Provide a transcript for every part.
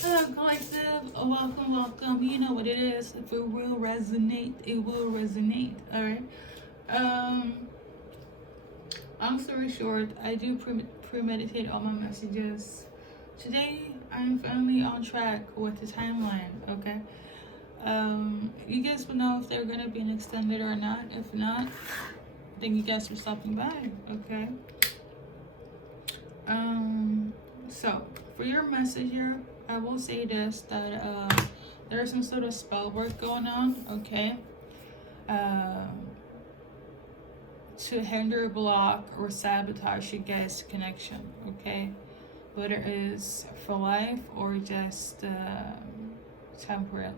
Hello, collective. Welcome. You know what it is. If it will resonate, it will resonate. All right. Um. Long story short, I do premeditate all my messages. Today, I'm finally on track with the timeline. Okay. You guys will know if they're gonna be an extended or not. If not, thank you guys for stopping by. Okay. So for your message here, I will say this, that there's some sort of spell work going on, okay? To hinder, block, or sabotage you guys' connection, okay? Whether it is for life or just temporary,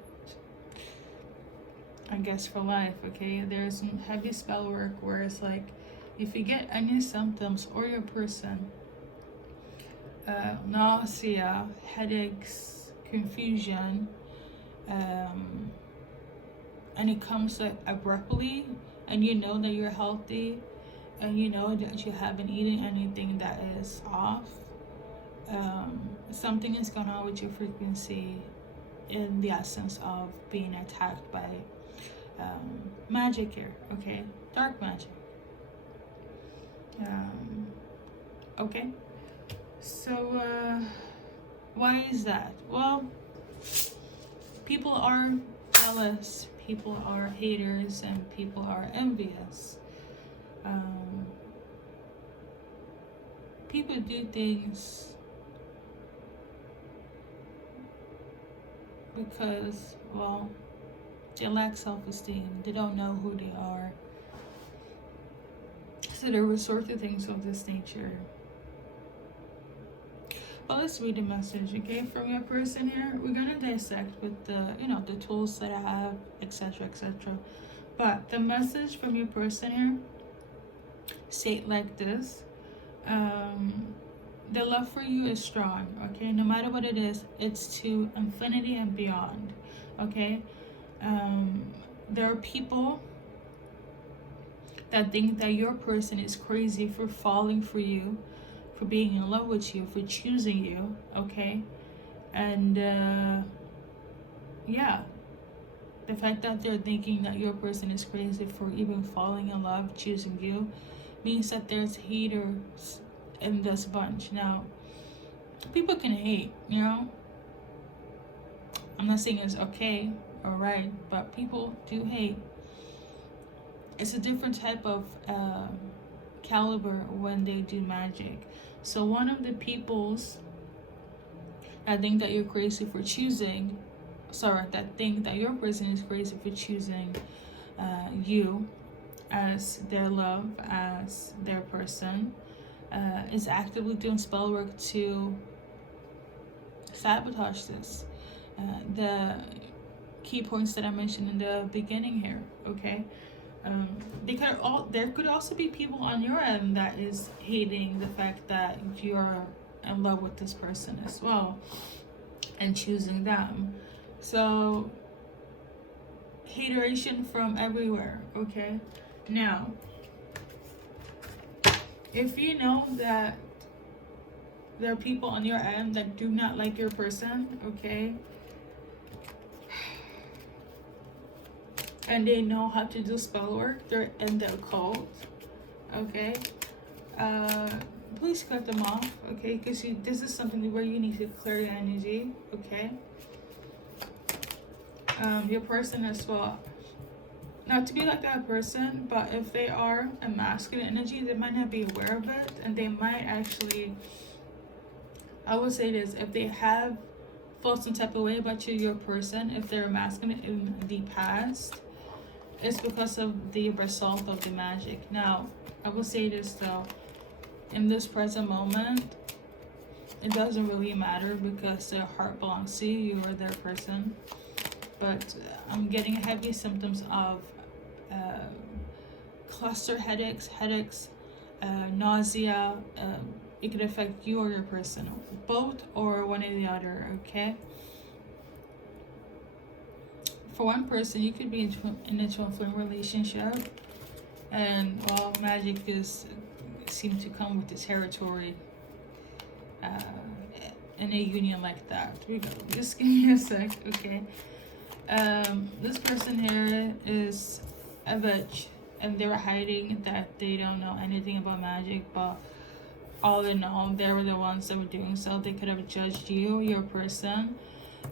I guess for life, okay? There's some heavy spell work where it's like, if you get any symptoms or your person, nausea, headaches, confusion, and it comes like abruptly, and you know that you're healthy, and you know that you haven't eaten anything that is off, something is going on with your frequency in the essence of being attacked by magic here, okay? Dark magic. Okay. So, why is that? Well, people are jealous, people are haters, and people are envious. People do things because, well, they lack self-esteem. They don't know who they are. So they resort to things of this nature. But let's read the message, okay? From your person here, we're gonna dissect with the, the tools that I have, etc., etc. But the message from your person here, say it like this: the love for you is strong, okay? No matter what it is, it's to infinity and beyond, okay? There are people that think that your person is crazy for falling for you, for being in love with you, for choosing you, okay? And yeah, the fact that they're thinking that your person is crazy for even falling in love, choosing you, means that there's haters in this bunch. Now, people can hate, I'm not saying it's okay or right, but people do hate. It's a different type of caliber when they do magic. So one of the peoples that think that you're crazy for choosing, that think that your person is crazy for choosing you as their love, as their person, is actively doing spell work to sabotage this. The key points that I mentioned in the beginning here, okay? There could also be people on your end that is hating the fact that you're in love with this person as well and choosing them. So hateration from everywhere, okay? Now, if you know that there are people on your end that do not like your person, okay, and they know how to do spell work, they're in the occult, okay, please cut them off, okay, because this is something where you need to clear your energy, okay? Your person as well, not to be like that person, but if they are a masculine energy, they might not be aware of it, and they might actually, I would say this, if they have felt some type of way about your person, if they're masculine in the past, it's because of the result of the magic. Now, I will say this though, in this present moment, it doesn't really matter because their heart belongs to you, you are their person. But I'm getting heavy symptoms of cluster headaches, nausea. It could affect you or your person, both or one or the other, okay? For one person, you could be in a twin flame relationship, and well, magic seems to come with the territory in a union like that. Here we go. Just give me a sec, okay? This person here is a witch, and they're hiding that they don't know anything about magic, but all in all, they were the ones that were doing so. They could have judged you, your person,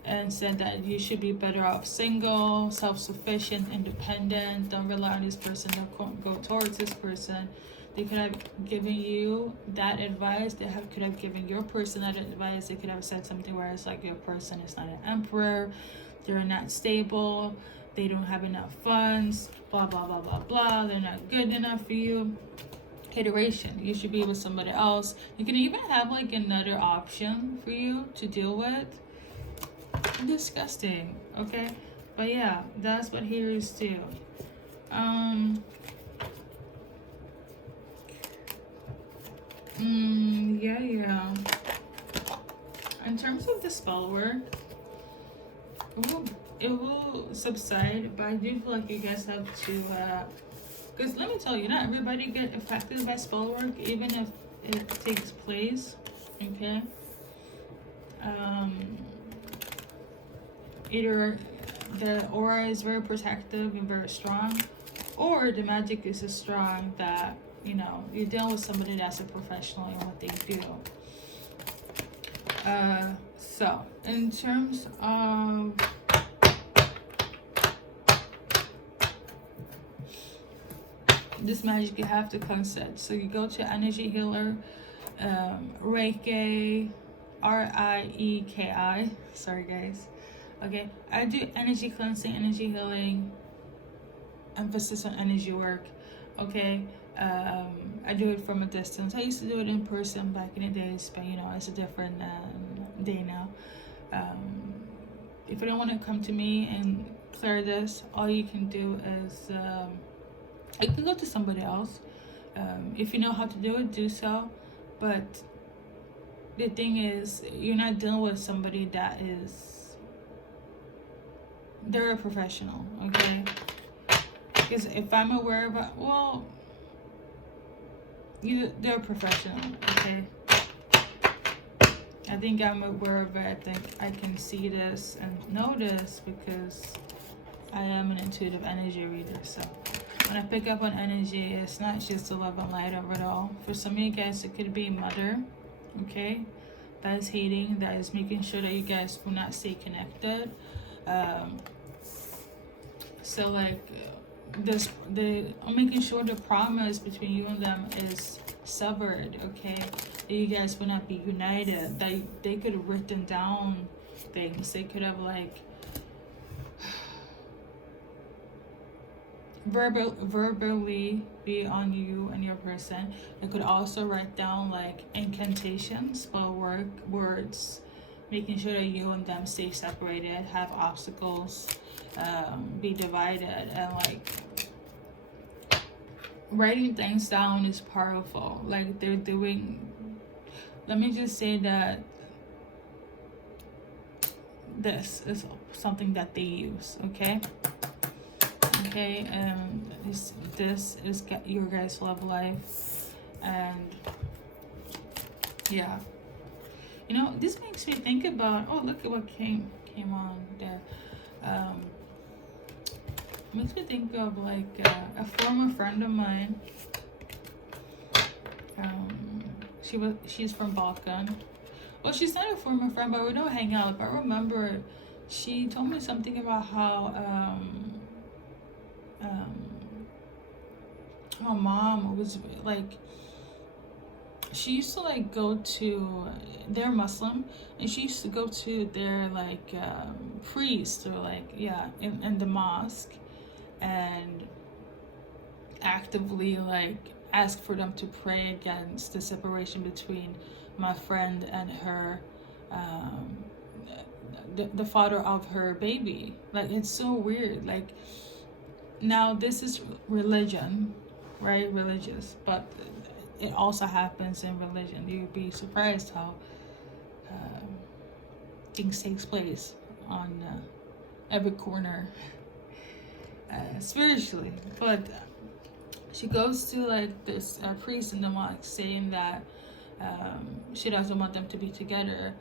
and said that you should be better off single, self-sufficient, independent, don't rely on this person, don't go towards this person. They could have given you that advice. They could have given your person that advice. They could have said something where it's like, your person is not an emperor, they're not stable, they don't have enough funds, blah blah blah blah blah, they're not good enough for you. Iteration, you should be with somebody else. You can even have like another option for you to deal with. Disgusting, okay? But yeah, that's what here is too. Yeah. In terms of the spell work, it will subside, but I do feel like you guys have to, because let me tell you, not everybody get affected by spell work, even if it takes place, okay? Either the aura is very protective and very strong, or the magic is so strong that, you know, you deal with somebody that's a professional in what they do. So in terms of this magic, you have to cleanse. So you go to energy healer, Reiki, R-I-E-K-I. Sorry guys. Okay, I do energy cleansing, energy healing, emphasis on energy work. Okay, I do it from a distance. I used to do it in person back in the days, but you know, it's a different day now. If you don't want to come to me and clear this, all you can do is you can go to somebody else. If you know how to do it, do so. But the thing is, you're not dealing with somebody that is, they're a professional, okay? Because if I'm aware of it, well, they're a professional, okay? I think I'm aware of it. I think I can see this and know this because I am an intuitive energy reader. So when I pick up on energy, it's not just the love and light of it all. For some of you guys, it could be mother, okay? That is hating, that is making sure that you guys will not stay connected. So like I'm making sure the promise between you and them is severed, okay? That you guys will not be united. That they could have written down things. They could have like verbally be on you and your person. They could also write down like incantations, spell work, words, making sure that you and them stay separated, have obstacles, be divided, and like writing things down is powerful. Like they're doing, let me just say that this is something that they use, okay? Okay, and this is your guys' love life, and yeah, you know, this makes me think about, oh, look at what came on there. Makes me think of like a former friend of mine. She's from Balkan. Well, she's not a former friend, but we don't hang out. But I remember she told me something about how her mom was like, she used to like go to, they're Muslim, and she used to go to their like priest, or like, yeah, in the mosque, and actively like ask for them to pray against the separation between my friend and her, the father of her baby. Like, it's so weird. Like, now this is religion, right? Religious, but it also happens in religion. You'd be surprised how things takes place on every corner spiritually. But she goes to like this priest in the mosque saying that she doesn't want them to be together,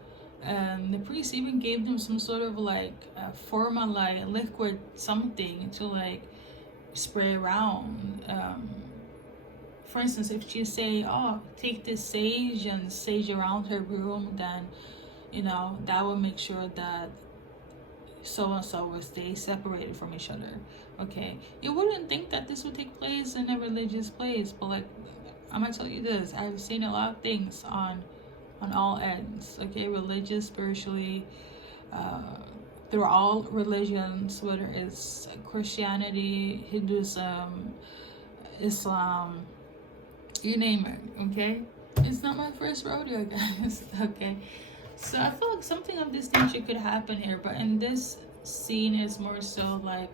The priest even gave them some sort of like formula, liquid something to like spray around. For instance, if you say, oh, take this sage and sage around her room, then that will make sure that so and so will stay separated from each other. Okay, you wouldn't think that this would take place in a religious place, but like, I'm gonna tell you this, I've seen a lot of things on all ends. Okay, religious, spiritually, through all religions, whether it's Christianity, Hinduism, Islam, you name it. Okay, it's not my first rodeo, guys. Okay, so I feel like something of this nature could happen here, but in this scene is more so like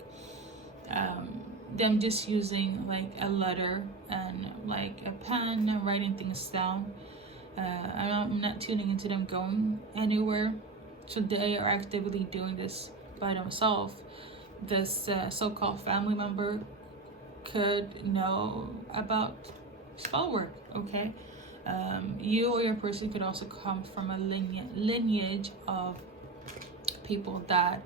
them just using like a letter and like a pen and writing things down. I'm not tuning into them going anywhere, so they are actively doing this by themselves. This so-called family member could know about spell work. Okay, you or your person could also come from a lineage of people that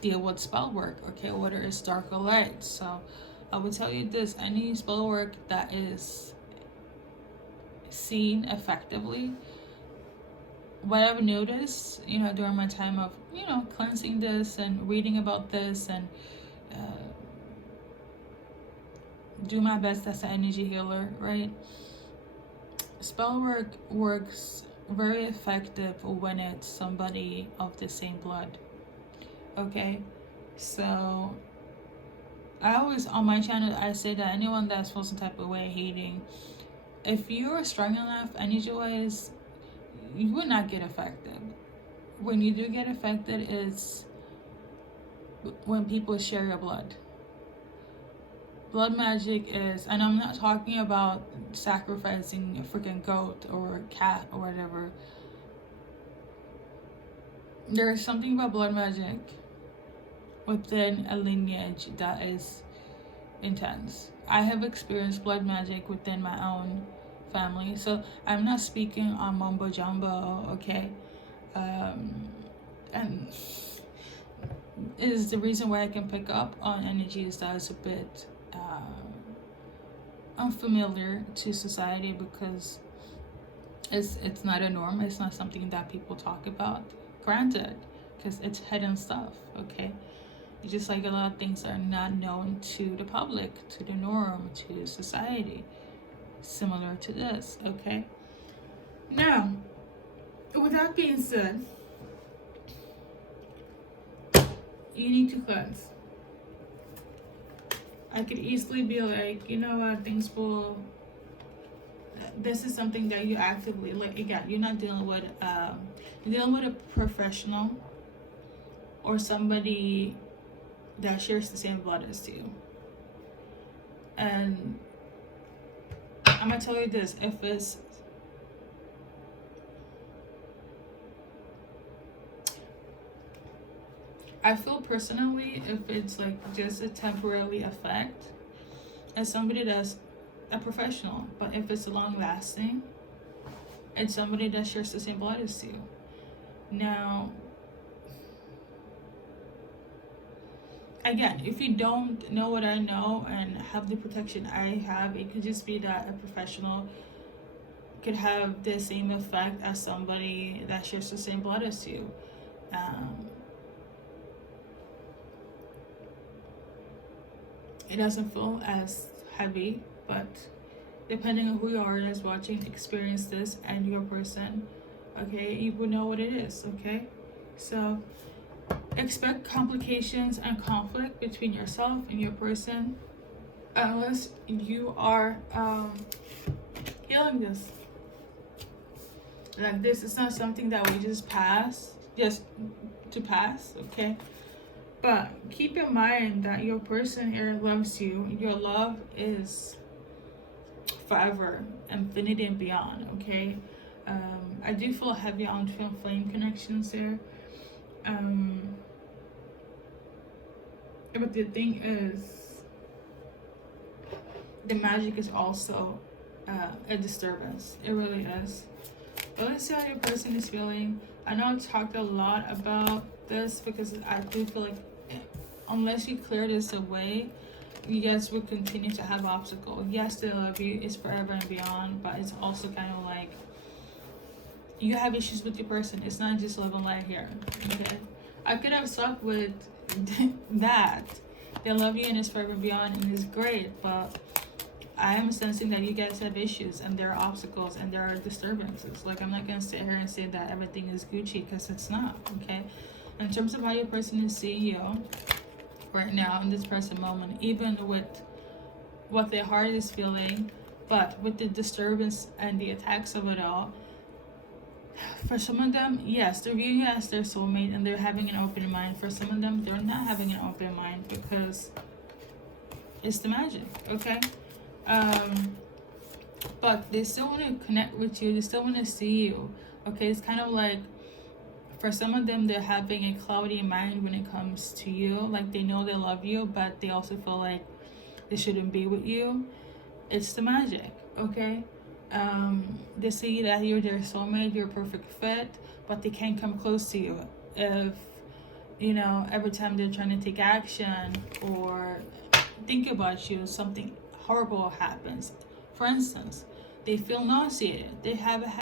deal with spell work, okay, whether it's dark or light. So I would tell you this, any spell work that is seen effectively, what I've noticed, during my time of, cleansing this and reading about this and do my best as an energy healer, right? Spell work works very effective when it's somebody of the same blood. Okay, so I always, on my channel, I say that anyone that feels some type of way hating, if you're strong enough energy wise, you would not get affected. When you do get affected, it's when people share your blood. Blood magic is, and I'm not talking about sacrificing a freaking goat or a cat or whatever. There is something about blood magic within a lineage that is intense. I have experienced blood magic within my own family, so I'm not speaking on mumbo jumbo, okay? And is the reason why I can pick up on energies that is a bit unfamiliar to society, because it's not a norm. It's not something that people talk about. Granted, because it's hidden stuff, okay? Just like a lot of things are not known to the public, to the norm, to society, similar to this, okay? Now, with that being said, you need to cleanse. I could easily be like, you know what, things will, this is something that you actively, like, again, you're not dealing with, you're dealing with a professional or somebody that shares the same blood as you. And I'm gonna tell you this, if it's, I feel personally, if it's like just a temporary effect, as somebody that's a professional, but if it's long lasting, it's somebody that shares the same blood as you. Now, again, if you don't know what I know and have the protection I have, it could just be that a professional could have the same effect as somebody that shares the same blood as you. It doesn't feel as heavy, but depending on who you are that's watching, experience this, and your person, okay, you will know what it is, okay? So expect complications and conflict between yourself and your person, unless you are healing this. Like, this is not something that we just pass, just to pass, okay? But keep in mind that your person here loves you. Your love is forever, infinity and beyond, okay? I do feel heavy on twin flame connections here. But the thing is, the magic is also a disturbance. It really is. But let's see how your person is feeling. I know I've talked a lot about this because I do feel like unless you clear this away, you guys will continue to have obstacles. Yes, they love you, it's forever and beyond, but it's also kind of like you have issues with your person. It's not just love and light here, okay? I could have stuck with that. They love you and it's forever and beyond and it's great, but I am sensing that you guys have issues and there are obstacles and there are disturbances. Like, I'm not going to sit here and say that everything is Gucci because it's not, okay? In terms of how your person is seeing you right now in this present moment, even with what their heart is feeling, but with the disturbance and the attacks of it all, for some of them, yes, they're viewing you as their soulmate and they're having an open mind. For some of them, they're not having an open mind because it's the magic, okay? But they still want to connect with you. They still want to see you, okay? It's kind of like, for some of them, they're having a cloudy mind when it comes to you. Like, they know they love you, but they also feel like they shouldn't be with you. It's the magic, okay? They see that you're their soulmate, you're a perfect fit, but they can't come close to you if, you know, every time they're trying to take action or think about you, something horrible happens. For instance, they feel nauseated. They have a